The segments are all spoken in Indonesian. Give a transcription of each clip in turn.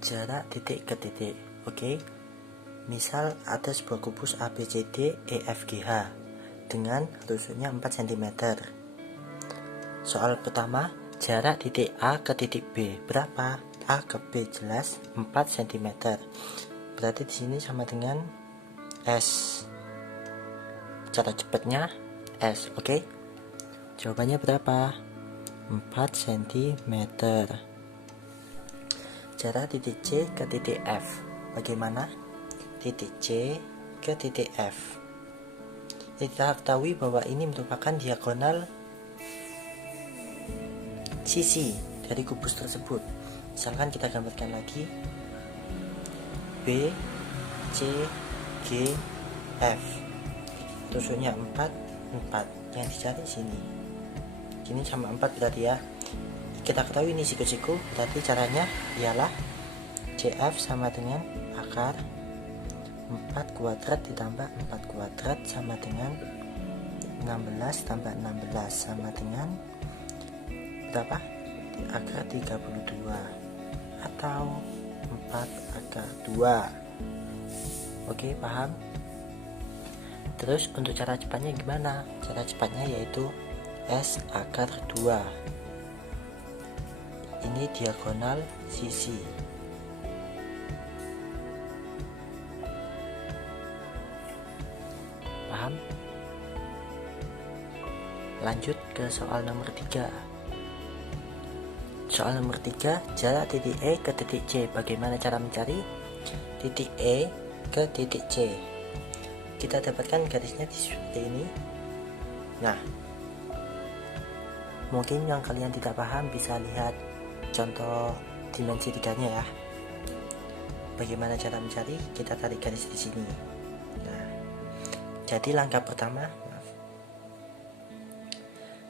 jarak titik ke titik. Oke. Misal ada sebuah kubus ABCD EFGH dengan rusuknya 4 cm. Soal pertama, jarak titik A ke titik B berapa? A ke B jelas 4 cm. Berarti di sini sama dengan S. Cara cepatnya S, oke? Jawabannya berapa? 4 cm. Jarak titik C ke titik F bagaimana? Titik C ke titik F. Kita ketahui bahwa ini merupakan diagonal sisi dari kubus tersebut. Misalkan kita gambarkan lagi B, C, G, F. Tusuknya 4, 4. Yang dicari sini. Ini sama 4 berarti ya. Kita ketahui ini siku-siku, berarti caranya ialah CF sama dengan akar 4 kuadrat ditambah 4 kuadrat sama dengan 16 tambah 16 sama dengan berapa? Akar 32 atau 4 akar 2. Oke, paham? Terus untuk cara cepatnya gimana? Cara cepatnya yaitu S akar 2. Ini diagonal sisi. Paham? Lanjut ke soal nomor 3. Soal nomor 3, jarak titik E ke titik C. Bagaimana cara mencari titik E ke titik C? Kita dapatkan garisnya seperti ini. Nah, mungkin yang kalian tidak paham bisa lihat contoh dimensi 3-nya ya. Bagaimana cara mencari? Kita tarik garis di sini. Nah, jadi langkah pertama,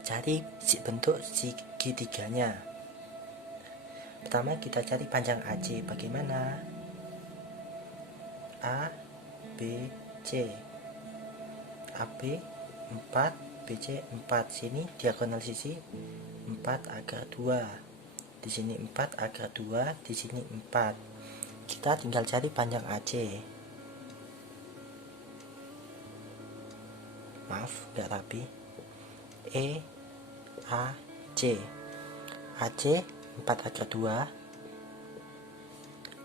cari bentuk segitiganya. Pertama kita cari panjang AC. Bagaimana? A, B, C. AB 4, BC 4. Sini diagonal sisi 4 akar 2. Di sini 4 akar 2, di sini 4. Kita tinggal cari panjang AC. Maaf, gak rapi. E A C. AC 4 akar 2.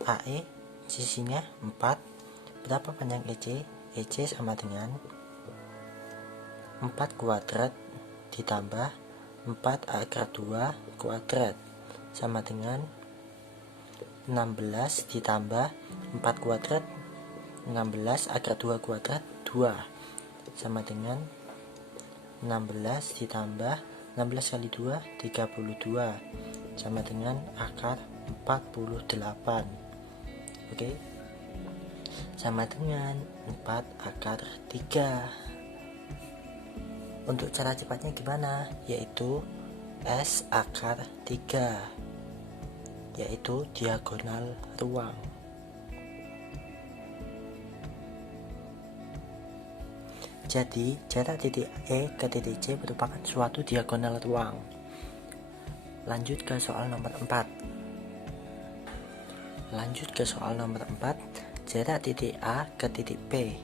AE sisinya 4. Berapa panjang EC? EC sama dengan 4 kuadrat ditambah 4 akar 2 kuadrat sama dengan 16 ditambah 4 kuadrat 16 akar 2 kuadrat 2 sama dengan 16 ditambah 16 kali 2 32 sama dengan akar 48. Oke, sama dengan 4 akar 3. Untuk cara cepatnya gimana? Yaitu S akar 3, yaitu diagonal ruang. Jadi jarak titik E ke titik C merupakan suatu diagonal ruang. Lanjut ke soal nomor 4. Jarak titik A ke titik P.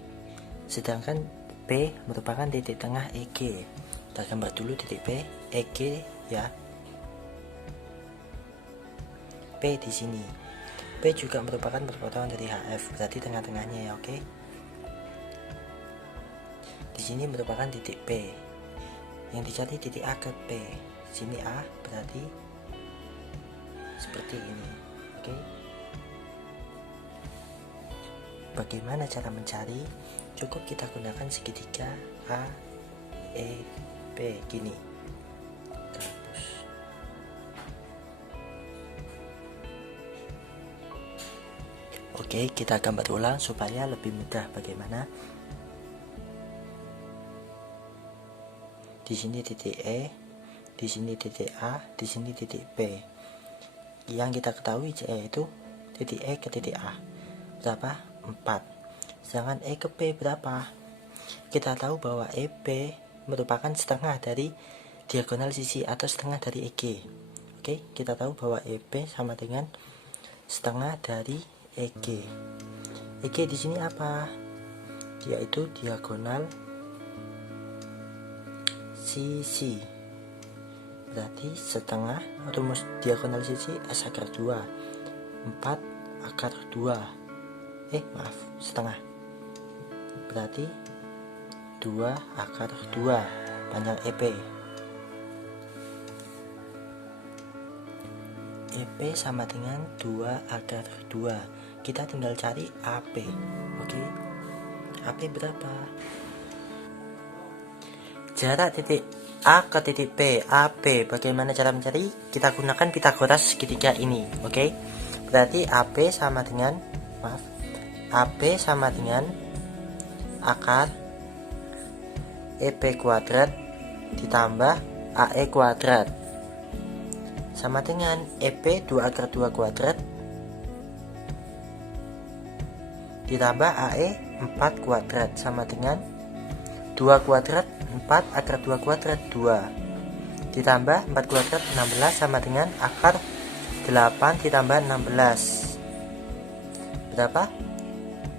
Sedangkan P merupakan titik tengah EG. Kita gambar dulu titik P, EG ya. P di sini. P juga merupakan perpotongan dari HF, berarti tengah-tengahnya ya, oke. Di sini merupakan titik P. Yang dicari titik A ke P. Sini A berarti seperti ini, oke. Bagaimana cara mencari? Cukup kita gunakan segitiga A, E, P gini. Terus oke, kita gambar ulang supaya lebih mudah. Bagaimana? Di sini titik E, di sini titik A, di sini titik P. Yang kita ketahui yaitu titik E ke titik A berapa? 4. Sedangkan E ke P berapa? Kita tahu bahwa EP merupakan setengah dari diagonal sisi atau setengah dari EG. Oke, kita tahu bahwa EP sama dengan setengah dari EG. EG di sini apa? Yaitu diagonal sisi. Berarti setengah, rumus diagonal sisi S akar 2, 4 akar 2. Maaf, setengah. Berarti 2 akar 2 panjang EP. EP sama dengan 2 akar 2. Kita tinggal cari AP. Oke. AP berapa? Jarak titik A ke titik P, AP. Bagaimana cara mencari? Kita gunakan Pitagoras segitiga ini. Oke. Berarti AP sama dengan AP sama dengan akar EP kuadrat ditambah AE kuadrat sama dengan EP 2 akar 2 kuadrat ditambah AE 4 kuadrat sama dengan 2 kuadrat 4 akar 2 kuadrat 2 ditambah 4 kuadrat 16 sama dengan akar 8 ditambah 16. Berapa?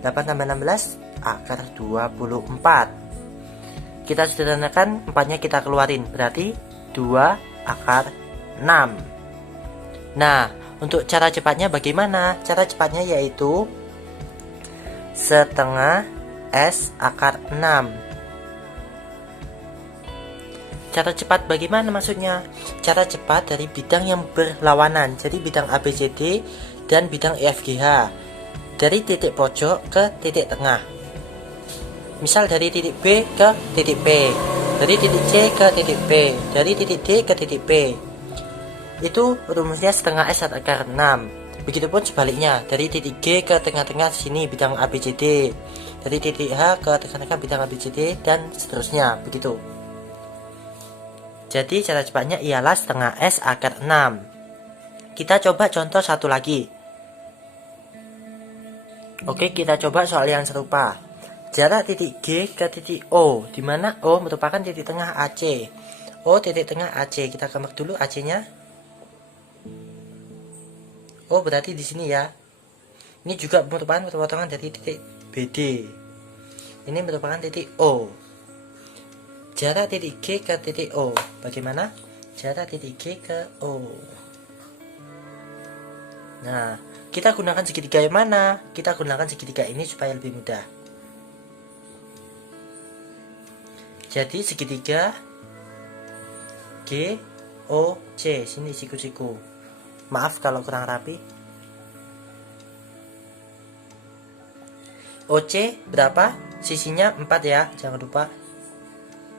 8 tambah 16 akar 24. Kita sederhanakan 4-nya kita keluarin, berarti 2 akar 6. Nah, untuk cara cepatnya bagaimana? Cara cepatnya yaitu setengah S akar 6. Cara cepat bagaimana maksudnya? Cara cepat dari bidang yang berlawanan. Jadi bidang ABCD dan bidang EFGH. Dari titik pojok ke titik tengah. Misal dari titik B ke titik P, dari titik C ke titik P, dari titik D ke titik P. Itu rumusnya setengah S akar 6. Begitupun sebaliknya, dari titik G ke tengah-tengah sini bidang ABCD, dari titik H ke tengah-tengah bidang ABCD, dan seterusnya, begitu. Jadi cara cepatnya ialah setengah S akar 6. Kita coba contoh satu lagi. Oke, kita coba soal yang serupa. Jarak titik G ke titik O, di mana O merupakan titik tengah AC. O titik tengah AC. Kita gambar dulu AC-nya. O berarti di sini ya. Ini juga merupakan potongan dari titik BD. Ini merupakan titik O. Jarak titik G ke titik O. Bagaimana? Jarak titik G ke O. Nah, kita gunakan segitiga yang mana? Kita gunakan segitiga ini supaya lebih mudah. Jadi segitiga G O C. Sini siku-siku. Maaf kalau kurang rapi. OC berapa? Sisinya 4 ya, jangan lupa.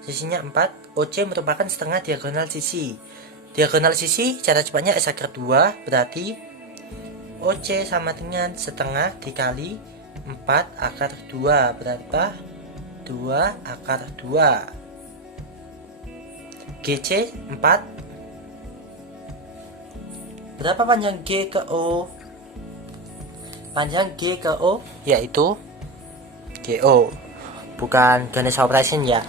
Sisinya 4. OC merupakan setengah diagonal sisi. Diagonal sisi cara cepatnya S akar 2, berarti OC sama dengan setengah dikali 4 akar 2. Berapa? 2 akar 2. GC 4. Berapa panjang G ke O? Panjang G ke O yaitu GO, bukan Ganesha Operation ya.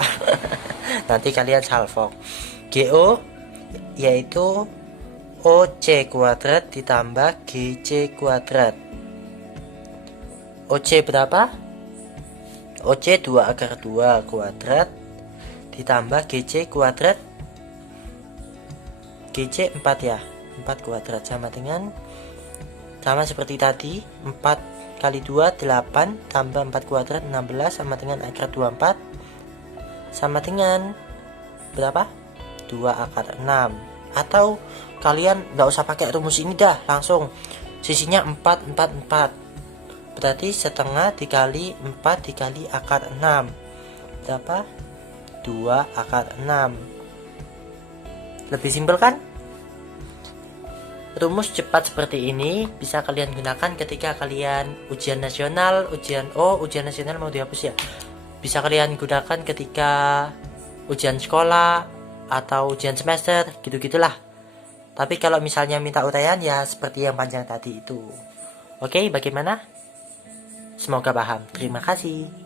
Nanti kalian salvo. GO yaitu OC kuadrat ditambah GC kuadrat. OC berapa? OC 2 akar 2 kuadrat ditambah GC kuadrat. GC 4 ya, 4 kuadrat sama dengan, sama seperti tadi, 4 kali 2 8 tambah 4 kuadrat 16 sama dengan akar 24 sama dengan berapa? 2 akar 6. Atau kalian nggak usah pakai rumus ini dah, langsung sisinya 4 4 4. Berarti setengah dikali 4 dikali akar 6. Berapa? 2 akar 6. Lebih simpel kan? Rumus cepat seperti ini bisa kalian gunakan ketika kalian ujian nasional, ujian nasional mau dihapus ya. Bisa kalian gunakan ketika ujian sekolah atau ujian semester, gitu-gitulah. Tapi kalau misalnya minta uraian ya seperti yang panjang tadi itu. Oke, bagaimana? Semoga paham. Terima kasih.